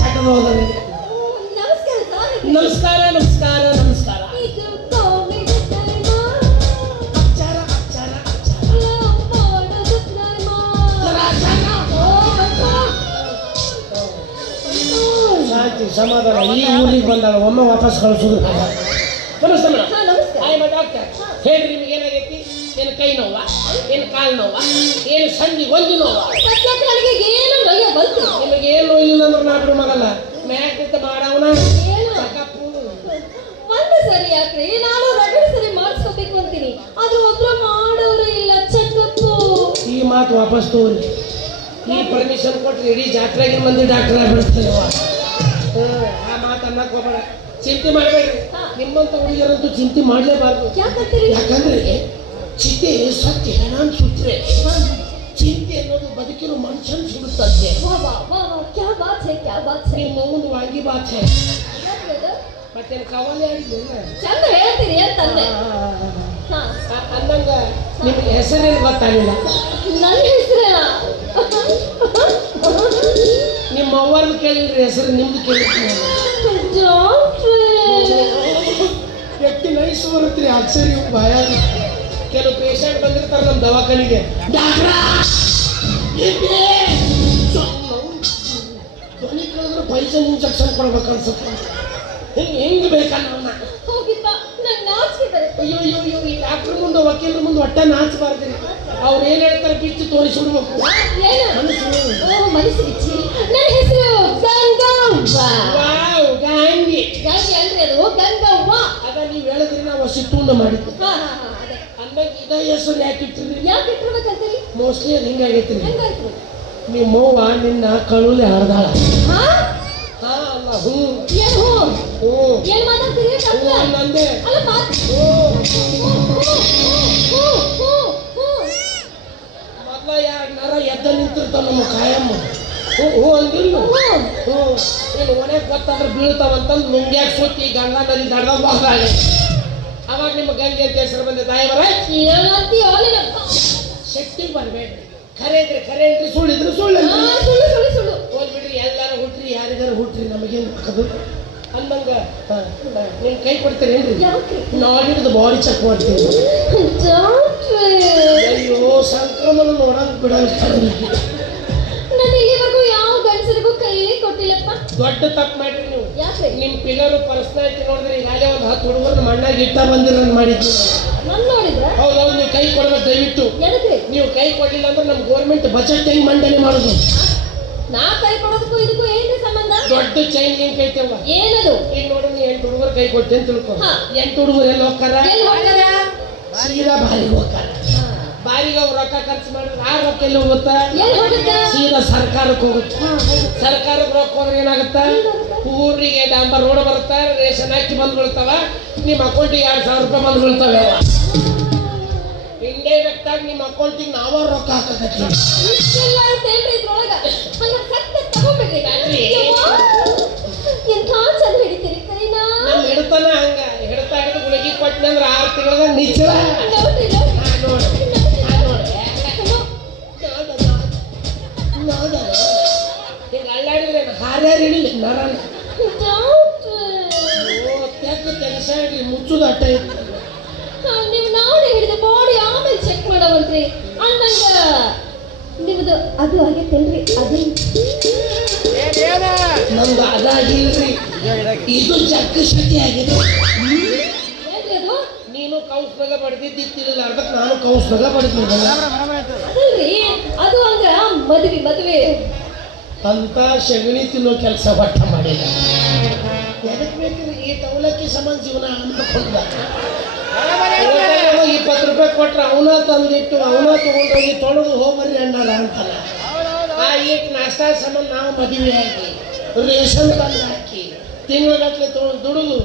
ಹೋದ್ರಿ ನಮಸ್ಕಾರ ನಮಸ್ಕಾರ ನಮಸ್ಕಾರ. ಶಾಂತಿ ಸಮಾಧಾನ. ಈ ಊರಿಗೆ ಬಂದಾಗ ಒಮ್ಮೆ ವಾಪಸ್ ಕಳಿಸೋದು ನಮಸ್ತೆ ಹೇಳ್ರಿ ನಿಮ್ಗೆ ಏನಾಗೈತಿ ಏನು ಕೈ ನೋವ? ಏನು ಕಾಲು ನೋವ? ಏನು ಸಂಧಿ ಒಂದು ನೋವು? ನಿಮಗೆ ನನಗೆ ಏನು ನೋವು ಬಂತು. ನಿಮಗೆ ಏನು ಇಲ್ಲ ಅಂದ್ರೆ ನಾ ಬಿಡು ಮಗಲ್ಲ ಮ್ಯಾಟ್ ಮಾಡವನ ಒಂದು ಸರಿ ಯಾಕ್ರಿ ನಾನು ರಗಡ್ ಸರಿ ಮಾಡಿಸ್ಕೋಬೇಕು ಅಂತೀನಿ. ಆದ್ರೆ ಒಬ್ರು ಮಾಡೋರು ಇಲ್ಲ ಚೆಕಪ್ಪು ಈ ಮಾತು ವಾಪಸ್ ತೋರಿ. ಈ ಪರ್ಮಿಷನ್ ಕೊಟ್ರಿ ಇಡೀ ಜಾತ್ರೆಗೆ ಮಂದಿ ಡಾಕ್ಟರ್ ಬಿಡಿಸ್ತೇನೆ ಆ ಮಾತು ಅನ್ನಕ್ ಹೋಗ್ಬೇಡ. ಚಿಂತೆ ಮಾಡಬೇಡಿ. ನಿಮ್ಮಂತ ಹುಡುಗಿಯರಂತೂ ಚಿಂತೆ ಮಾಡಲೇಬಾರ್ದು. ಯಾಕಂದ್ರೆ ಚಿತೆ ಸತ್ಯ ನಾನು ಸುತ್ರೆ. ಚಿಂತೆ ಅನ್ನೋದು ಬದುಕಿರೋ ಮನುಷ್ಯನ ಸುಡುತ್ತಂತೆ ನಿಮ್ಮ ಮುಂದೆ ವಾಂಗಿ ಬಾತ್ ಏನ್ರಿ ಕವಲೆ ಚಂದ ಹೇಳ್ತೀರಿ ಅಂತಂದೆ ಅಂದಂಗ ನಿಮ್ಗೆ ಹೆಸರೇನು ಗೊತ್ತಾಗಿಲ್ಲ ನನ್ನ ಹೆಸರೇನ? ನಿಮ್ಮ ಅವ್ವನ ಕೇಳಿದ್ರಿ ಹೆಸರು ನಿಮ್ದು ಕೇಳಿದ್ರಿ ವ್ಯಕ್ತಿ ನೈಸ್ ಬರುತ್ತೆ ಅಕ್ಷರಿ ಭಯ. ಕೆಲವು ಪೇಷಂಟ್ ಬಂದಿರ್ತಾರೆ ನಮ್ಮ ದವಾಖಾನಿಗೆ. ಡಾಕ್ಟ್ರ ಧ್ವನಿ ಕೇಳಿದ್ರೆ ಪೈಸನ್ ಇಂಜೆಕ್ಷನ್ ಕೊಡ್ಬೇಕು ಅನ್ಸುತ್ತೆ. ಹೆಂಗ್ ಹೆಂಗೆ ನಂಗೆ ನಾಚಿಕೆ ಅಯ್ಯೋ ಅಯ್ಯೋ ಅಯ್ಯೋ ಈ ಡಾಕ್ಟ್ರ್ ಮುಂದೆ ವಕೀಲರ ಮುಂದೆ ಒಟ್ಟ ನಾಚಬಾರ್ದ್ರಿ. ಅವ್ರು ಏನು ಹೇಳ್ತಾರೆ ಬಿಚ್ಚು ತೋರಿಸ್ಬಿಡ್ಬೇಕು ಏನು? ಮನಸ್ಸು ಓ ಮನಸ್ಸು ಬಿಚ್ಚಿ ನನ್ನ ಹೆಸರು ಗಂಗವ್ವ. ವಾವ್ ಗಾಂಧಿ. ಗಾಂಧಿ ಅಂದ್ರೆ ಅದು. ಗಂಗವ್ವ. ಅದ ನೀವು ಹೇಳಿದ್ರಿ ನಾವು ಸಿಟ್ಟು ತುಂಡು ಹಾ ಹಾ ಹಾ ಇದ ಹೆಸರು ಯಾಕೆ ಇಟ್ಟಿರಿ ಯಾಕೆ ಇಟ್ಟಿರ್ಬೇಕಂತೀರಿ ಮೋಸ್ಟ್ಲಿ ಅದು ಹಿಂಗಾಗೈತಿ ಹೆಂಗಾಯ್ತು? ನಿಮ್ಮ ಅವ್ವ ನಿನ್ನ ಕಳುಲೆ ಹರಿದಾಳ. ಹಾ? ಹಾ ಅಲ್ಲ ಹ್ಞೂ ಏನು ಹ್ಞೂ ಏನ್ ಮಾತಾಡ್ತೀರಿ? ಹ್ಞೂ ಅಲ್ಲ ಮಾತ್. ಹ್ಞೂ ಮೊದ್ಲ ಎರಡು ನರ ಎದ್ದ ನಿಂತಿರ್ತಾವ ನಮ್ಮ ಕಾಯಮ್ಮ. ಹ್ಞೂ ಹ್ಞೂ ಅಂದಿಲ್ಲ ಹ್ಞೂ ನೀನು ಒಣೆ ಗೊತ್ತಾದ್ರೆ ಬೀಳ್ತಾವಂತಂದು ನುಂಗ್ಯಾಕ ಸುತ್ತಿ ಗಂಗಾ ನದಿ ದಡ್ದ ಬಾಗಾಳೆ ಅವಾಗ ನಿಮ್ಮ ಗಂಗೆ ಅಂತ ಹೆಸರು ಬಂದ ತಾಯಿ ಬರ? ಏನಂತೀಯೋ ನಿನ್ನ ಶಕ್ತಿಗೆ ಬರಬೇಡ್ರಿ ಖರೆ ಇದ್ರೆ ಖರೆ ಅಂದ್ರೆ ಸುಳ್ಳಿದ್ರೆ ಸುಳ್ಳು ಇದ್ರೆ ಸುಳ್ಳು ಸುಳ್ಳು ಸುಳ್ಳು. ಹೋಗ್ಬಿಡ್ರಿ ಎಲ್ಲಾರು ಹುಟ್ರಿ ಯಾರಿಗಾರು ಹುಟ್ರಿ ನಮಗೇನು ಅದು ಅಂದಂಗ ನಿಮ್ ಕೈ ಕೊಡ್ತೀರೇನ್ರಿ ನಾಡಿದ್ದು ಬಾಡಿ ಚೆಕ್ ಡಾಕ್ಟ್ರೇ ಅಯ್ಯೋ ಸಂಕ್ರಮಣ ನೋಡಂಗ್ ಬಿಡಂಗ್ ಯಾವ ಗಂಡಸರಿಗೂ ಕೈಯೇ ಕೊಟ್ಟಿಲ್ಲಪ್ಪ. ದೊಡ್ಡ ತಪ್ಪು ಮಾಡ್ರಿ. ನೀವು ಪಿಗರು ಪರ್ಸನಾಲಿಟಿ ನೋಡಿದ್ರೆ ಈಗಾಗಲೇ ಒಂದು ಹತ್ತು ಹುಡುಗರು ಮಣ್ಣಾಗಿ ಇಟ್ಟ ಬಂದಿರೋದು ಮಾಡಿದ್ವಿ ನಾನು ನೋಡಿದ್ರ? ಹೌದೌದು ನೀವು ಕೈ ಕೊಡ್ಬೇಕು ದಯವಿಟ್ಟು. ನೀವು ಕೈ ಕೊಡಲಿಲ್ಲ ಅಂದ್ರೆ ನಮ್ಮ ಗೌರ್ಮೆಂಟ್ ಬಜೆಟ್ ಹೆಂಗ್ ಮಂಡನೆ ಮಾಡೋದು? ನಾ ಕೈ ಕೊಡೋದಕ್ಕೂ ಇದಕ್ಕೂ ಏನು ಸಂಬಂಧ? ದೊಡ್ಡ ಚೈನ್ ಲಿಂಕ್ ಐತೆವ ಏನದು? ಈಗ ನೋಡಿ ನೀ ಎಂಟು ಹುಡುಗರು ಕೈ ಕೊಟ್ಟೆ ಅಂತ ತಿಳ್ಕೊ. ಹಾ. ಎಂಟು ಹುಡುಗರು ಎಲ್ಲ ಹೋಗ್ತಾರ? ಎಲ್ಲಿ ಹೋಗ್ತಾರ? ಬಾರಿಗೆ ಅವ್ರು ರೊಕ್ಕ ಖರ್ಚು ಮಾಡಿದ್ರೆ ಆ ರೊಕ್ಕ ಎಲ್ಲಿ ಹೋಗುತ್ತಾ? ಸೀದಾ ಸರ್ಕಾರಕ್ಕೆ ಹೋಗುತ್ತೆ. ಸರ್ಕಾರಕ್ಕೆ ರೊಕ್ಕ ಹೋದ್ರೆ ಏನಾಗುತ್ತಾ? ಊರಿಗೆ ಡಾಂಬರ್ ರೋಡ್ ಬರುತ್ತಾ ರೇಷನ್ ಅಕ್ಕಿ ಬಂದ್ಬಿಡ್ತಾವ ನಿಮ್ಮ ಅಕೌಂಟಿಗೆ ಎರಡು ಸಾವಿರ ರೂಪಾಯಿ ಬಂದು ಬೀಳ್ತಾವೆ. ಇಂಡೈರೆಕ್ಟ್ ಆಗಿ ನಿಮ್ಮ ಅಕೌಂಟಿಗೆ ನಾವ ರೊಕ್ಕ ಹಾಕಕತ್ತೀವಿ. ನಮ್ಮ ಹಿಡ್ತಾನ ಹಂಗ. ಹಿಡ್ತಾ ಹಿಡಿದು ಗುಳಿಗೆ ಕೊಟ್ಟಿನ ಅಂದ್ರೆ ಆರು ತಿಂಗಳದಾಗ ನಿಚ್ಚಳ. ಓ ತೆಗ್ದು ತೆಗಸಾಡ್ರಿ ಮುಚ್ಚುದು ಅಟ್ಟ. ಇತ್ತು ನೀವು ನಾಡಿ ಹಿಡಿದ ಬಾಡಿ ಆಮೇಲೆ ಚೆಕ್ ಮಾಡವಂತ್ರಿ. ಅಂದಂಗ ನಿಮ್ದು ಅದು ಆಗೈತೇನ್ರಿ ಅದು ನಮ್ದು ಅದಾಗಿಲ್ರಿ. ಇದು ಜಗ್ಗ ಶಕ್ತಿ ಆಗಿದೆ ನೀನು ಕೌಸ್ನಾಗ ಬಡ್ದಿದ್ದಿತ್ತಿಲ್ಲ ಅದಕ್ಕೆ ನಾನು ಕೌಸ್ನಾಗ ಪಡೆದಿಲ್ಲ ಅದು ಅಂದ್ರ ಮದ್ವಿ ಮದ್ವೆ ಅಂತ ಸಗಣಿ ತಿನ್ನೋ ಕೆಲಸ ಒಟ್ಟ ಮಾಡಿಲ್ಲ ಎದಕ್ಕೆ ಬೇಕಿದ್ರೆ ಈ ತವಲಕ್ಕಿ ಸಮಾನ ಜೀವನ ಅಂದ್ಕೊಂಡ. ಇಪ್ಪತ್ತು ರೂಪಾಯಿ ಕೊಟ್ರೆ ಅವನ ತಂದಿಟ್ಟು, ಅವನ ತಗೊಂಡೋಗಿ ತೊಳೆದು ಹೋಗ್ಬರ್ರಿ ಅಣ್ಣಲ್ಲ ಅಂತಲ್ಲ. ಆ ಈಟ್ ನಾಷ್ಟ ಸಂಬಂಧ ನಾವು ಮದುವೆ ಆಗಿ ರೇಷನ್ ತಂದು ಹಾಕಿ ತಿಂಗಳಗಟ್ಟಲೆ ತೊಗೊಂಡು ದುಡಿದು.